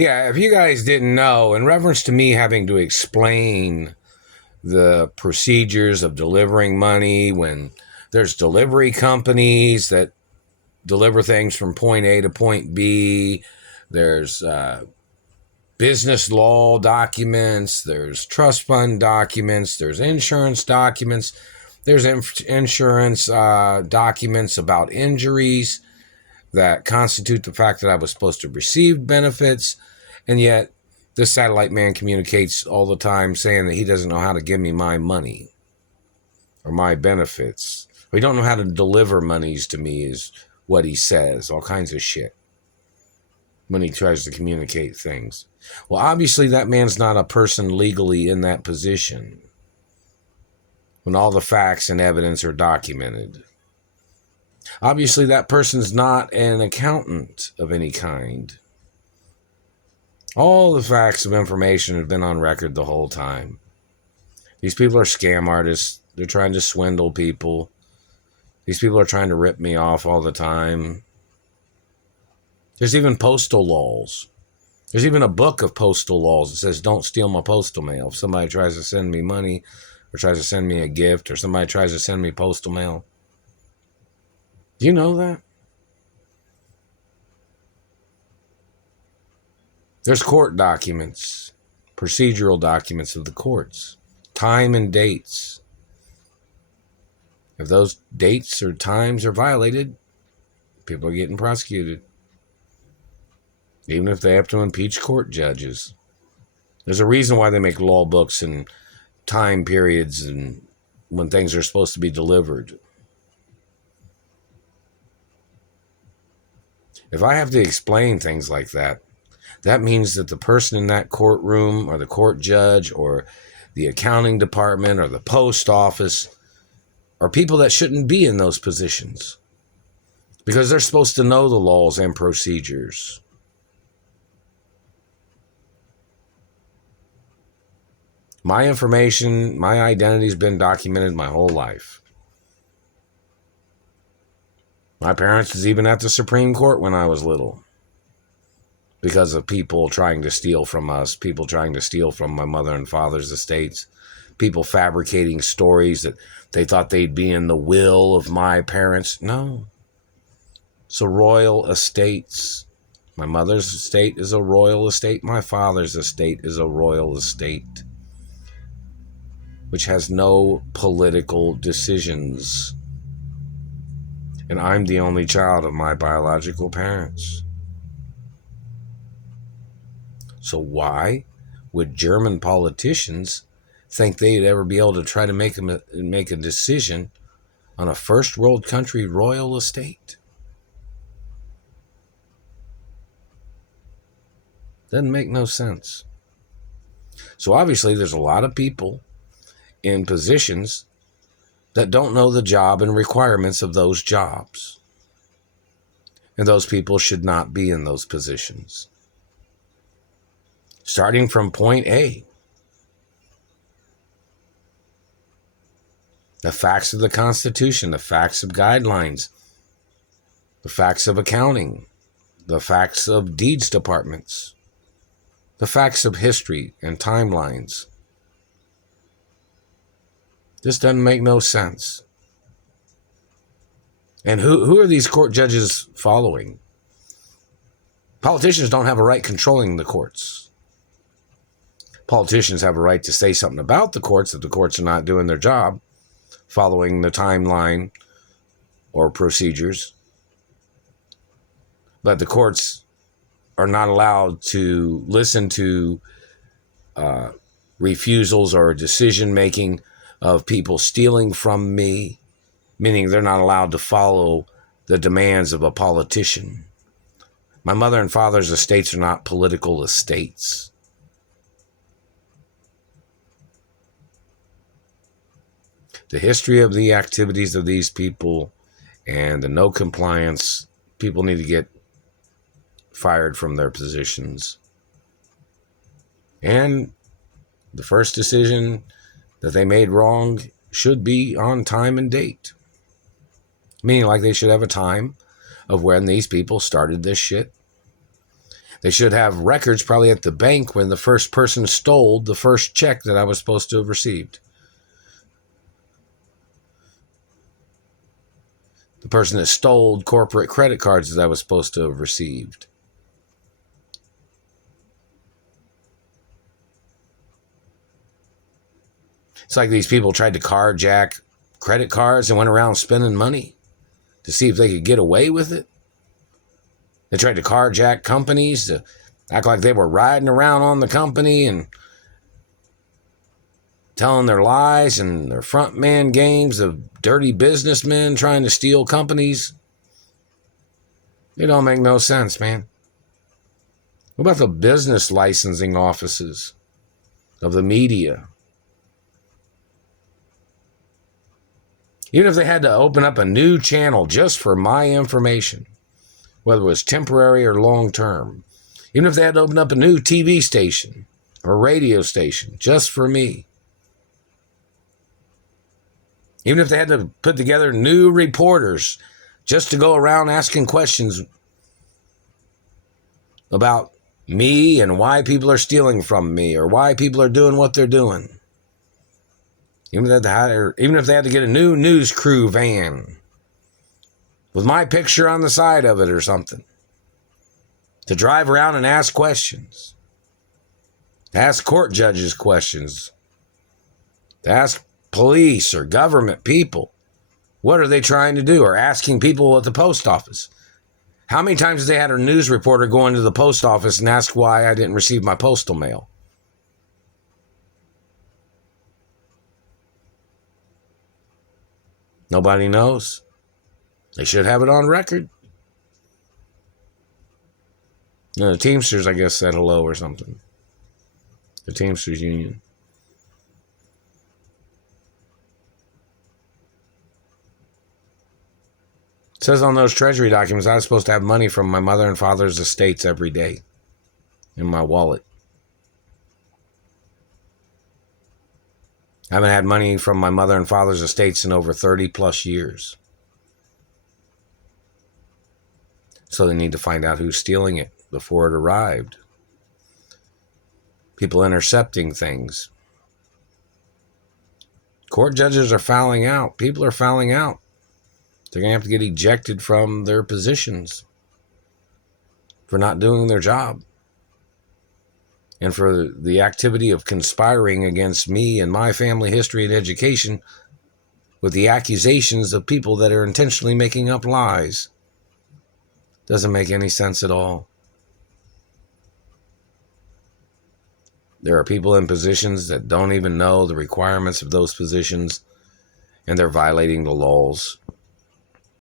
Yeah, if you guys didn't know, in reference to me having to explain the procedures of delivering money when there's delivery companies that deliver things from point A to point B, there's business law documents, there's trust fund documents, there's insurance documents, there's insurance documents about injuries that constitute the fact that I was supposed to receive benefits, and yet this satellite man communicates all the time saying that he doesn't know how to give me my money or my benefits. We don't know how to deliver monies to me is what he says, all kinds of shit when he tries to communicate things. Well, obviously that man's not a person legally in that position when all the facts and evidence are documented. Obviously that person's not an accountant of any kind. All the facts of information have been on record the whole time. These people are scam artists. They're trying to swindle people. These people are trying to rip me off all the time. There's even postal laws. There's even a book of postal laws that says don't steal my postal mail. If somebody tries to send me money or tries to send me a gift or somebody tries to send me postal mail. Do you know that? There's court documents, procedural documents of the courts, time and dates. If those dates or times are violated, people are getting prosecuted. Even if they have to impeach court judges. There's a reason why they make law books and time periods and when things are supposed to be delivered. If I have to explain things like that, that means that the person in that courtroom or the court judge or the accounting department or the post office are people that shouldn't be in those positions because they're supposed to know the laws and procedures. My information, my identity's been documented my whole life. My parents was even at the Supreme Court when I was little because of people trying to steal from us, people trying to steal from my mother and father's estates, people fabricating stories that they thought they'd be in the will of my parents. No. So royal estates. My mother's estate is a royal estate. My father's estate is a royal estate, which has no political decisions. And I'm the only child of my biological parents. So why would German politicians think they'd ever be able to try to make a decision on a first world country royal estate? Doesn't make no sense. So obviously there's a lot of people in positions that don't know the job and requirements of those jobs. And those people should not be in those positions. Starting from point A. The facts of the Constitution, the facts of guidelines, the facts of accounting, the facts of deeds departments, the facts of history and timelines. This doesn't make no sense. And who are these court judges following? Politicians don't have a right controlling the courts. Politicians have a right to say something about the courts if the courts are not doing their job, following the timeline or procedures. But the courts are not allowed to listen to refusals or decision-making of people stealing from me, meaning they're not allowed to follow the demands of a politician. My mother and father's estates are not political estates. The history of the activities of these people and the no compliance, people need to get fired from their positions. And the first decision that they made wrong should be on time and date. Meaning like they should have a time of when these people started this shit. They should have records probably at the bank when the first person stole the first check that I was supposed to have received. The person that stole corporate credit cards that I was supposed to have received. It's like these people tried to carjack credit cards and went around spending money to see if they could get away with it. They tried to carjack companies to act like they were riding around on the company and telling their lies and their front man games of dirty businessmen trying to steal companies. It don't make no sense, man. What about the business licensing offices of the media? Even if they had to open up a new channel just for my information, whether it was temporary or long-term, even if they had to open up a new TV station or radio station just for me, even if they had to put together new reporters just to go around asking questions about me and why people are stealing from me or why people are doing what they're doing. Even if they had to get a new news crew van with my picture on the side of it or something to drive around and ask questions, to ask court judges questions, to ask police or government people, what are they trying to do? Or asking people at the post office. How many times have they had a news reporter go into the post office and ask why I didn't receive my postal mail? Nobody knows. They should have it on record. No, the Teamsters, I guess, said hello or something. The Teamsters Union. It says on those treasury documents I was supposed to have money from my mother and father's estates every day in my wallet. I haven't had money from my mother and father's estates in over 30 plus years. So they need to find out who's stealing it before it arrived. People intercepting things. Court judges are fouling out. People are fouling out. They're going to have to get ejected from their positions for not doing their job. And for the activity of conspiring against me and my family history and education with the accusations of people that are intentionally making up lies. Doesn't make any sense at all. There are people in positions that don't even know the requirements of those positions, and they're violating the laws